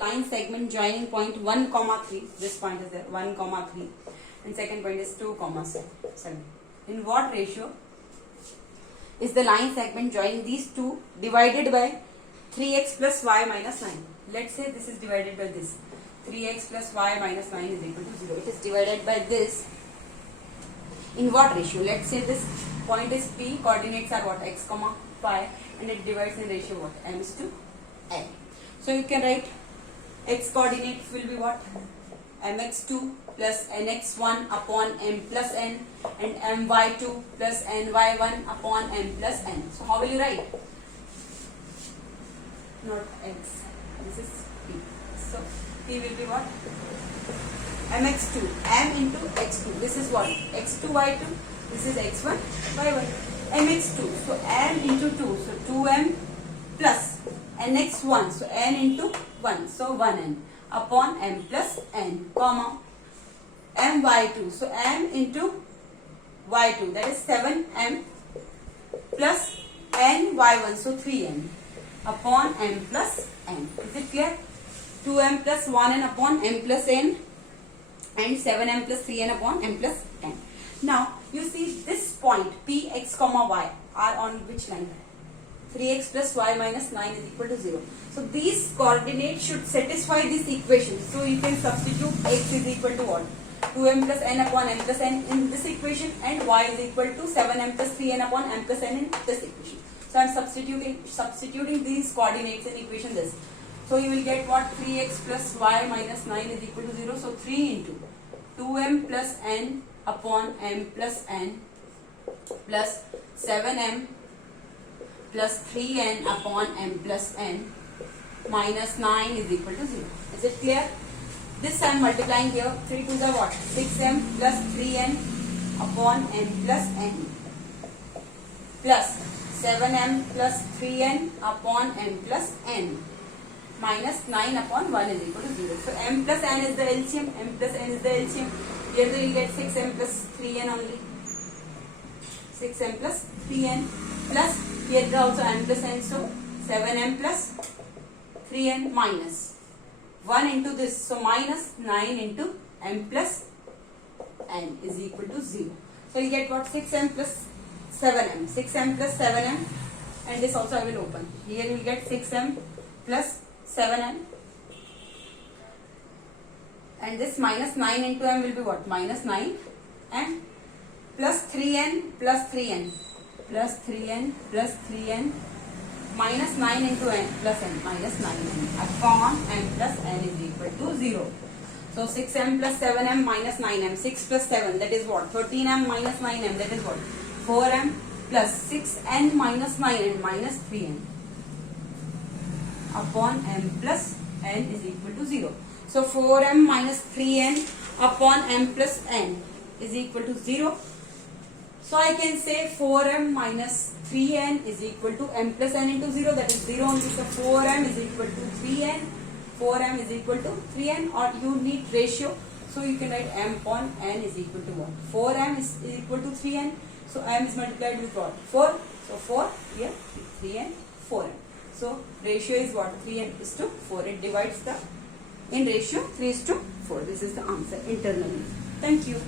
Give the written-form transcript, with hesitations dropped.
line segment joining point 1 comma 3, this point is there 1 comma 3 and second point is 2 comma 7. In what ratio is the line segment joining these two divided by 3x plus y minus 9? Let's say this is divided by this, 3x plus y minus 9 is equal to 0. It is divided by this. In what ratio? Let's say this point is P, coordinates are what? X comma phi, and it divides in ratio what? M is to N. So you can write x coordinates will be what? mx2 plus nx1 upon m plus n and my2 plus ny1 upon m plus n. So how will you write? Not x, this is p. So p will be what? mx2, m into x2. This is what? x2 y2. This is x1 y1. mx2. So m into 2. So 2m plus nx1. So n into 1. So 1n upon m plus n, comma my2. So m into y2. That is 7m plus n y1. So 3n upon m plus n. Is it clear? 2m plus 1n upon m plus n and 7m plus 3n upon m plus n. Now you see this point p x comma y are on which line? 3x plus y minus 9 is equal to 0. So these coordinates should satisfy this equation. So you can substitute x is equal to what? 2m plus n upon m plus n in this equation and y is equal to 7m plus 3n upon m plus n in this equation. So I am substituting these coordinates in equation this. So you will get what? 3x plus y minus 9 is equal to 0. So 3 into 2m plus n upon m plus n plus 7m plus 3n upon m plus n minus 9 is equal to 0. Is it clear? This I am multiplying here. 3 to the what? 6m plus 3n upon m plus n plus 7m plus 3n upon m plus n minus 9 upon 1 is equal to 0. So m plus n is the LCM. M plus n is the LCM. Here you will get 6m plus 3n only. 6m plus 3n plus here also m plus n. So 7m plus 3n minus 1 into this. So minus 9 into m plus n is equal to 0. So you get what? 6m plus 7m. 6m plus 7m, and this also I will open. Here you will get 6m plus 7m, and this minus 9 into m will be what? Minus 9 and plus 3n plus 3n plus 3n plus 3n minus 9 into n plus n minus 9n upon m plus n is equal to 0. So 6m plus 7m minus 9m. 6 plus 7, that is what? 13m minus 9m, that is what? 4m plus 6n minus 9n minus 3n upon m plus n is equal to 0. So 4m minus 3n upon m plus n is equal to 0. So I can say 4m minus 3n is equal to m plus n into 0, that is 0 only. So 4m is equal to 3n, 4m is equal to 3n, or you need ratio. So you can write m upon n is equal to what? 4m is equal to 3n. So m is multiplied with what? 4. So 4 here, 3n, 4m. So ratio is what? 3n is to 4. It divides the in ratio 3 is to 4. This is the answer internally. Thank you.